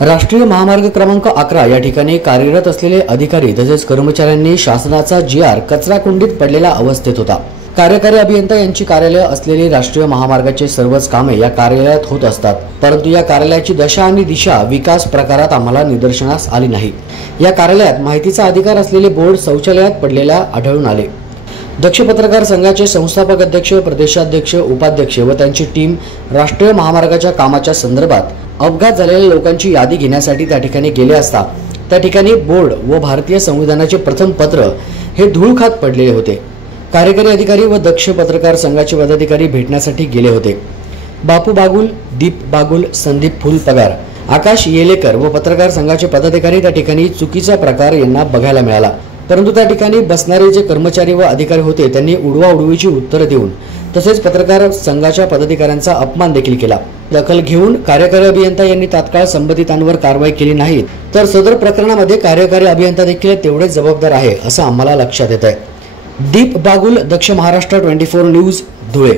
राष्ट्रीय महामार्ग क्रमांक 11 या ठिकाणी कार्यरत असलेले अधिकारी तसेच कर्मचाऱ्यांनी शासनाचा जीआर कचराकुंडीत पडलेल्या अवस्थेत होता। कार्यकारी अभियंता यांची कार्यालय असलेली राष्ट्रीय महामार्गाचे सर्वच कामे या कार्यालयात होत असतात, परंतु या कार्यालयाची दशा आणि दिशा विकास प्रकारात आम्हाला निदर्शनास आली नाही। या कार्यालयात माहितीचा अधिकार असलेले बोर्ड शौचालयात पडलेल्या आढळून आले। दक्ष पत्रकार संघाचे संस्थापक अध्यक्ष, प्रदेशाध्यक्ष, उपाध्यक्ष व त्यांची टीम राष्ट्रीय महामार्गाच्या कामाच्या संदर्भात अपघात झालेल्या लोकांची यादी घेण्यासाठी त्या ठिकाणी गेले असता त्या ठिकाणी बोर्ड व भारतीय संविधानाचे प्रथम पत्र हे धूळ खात पडलेले होते। कार्यकारी अधिकारी व दक्ष पत्रकार संघाचे पदाधिकारी भेटण्यासाठी गेले होते। बापू बागुल, दीप बागुल, संदीप फुलपगार, आकाश येलेकर व पत्रकार संघाचे पदाधिकारी त्या ठिकाणी चुकीचा प्रकार यांना बघायला मिळाला, परंतु त्या ठिकाणी बसणारे जे कर्मचारी व अधिकारी होते त्यांनी उडवाउडवीची उत्तरे देऊन तसेच पत्रकार संघाच्या पदाधिकाऱ्यांचा अपमान देखील केला। दखल घेऊन कार्यकारी अभियंता यांनी तात्काळ संबंधितांवर कारवाई केली नाही तर सदर प्रकरणामध्ये कार्यकारी अभियंता देखील तेवढेच जबाबदार आहे असं आम्हाला लक्षात येत आहे। दीप बागुल, दक्ष महाराष्ट्र 24 न्यूज, धुळे।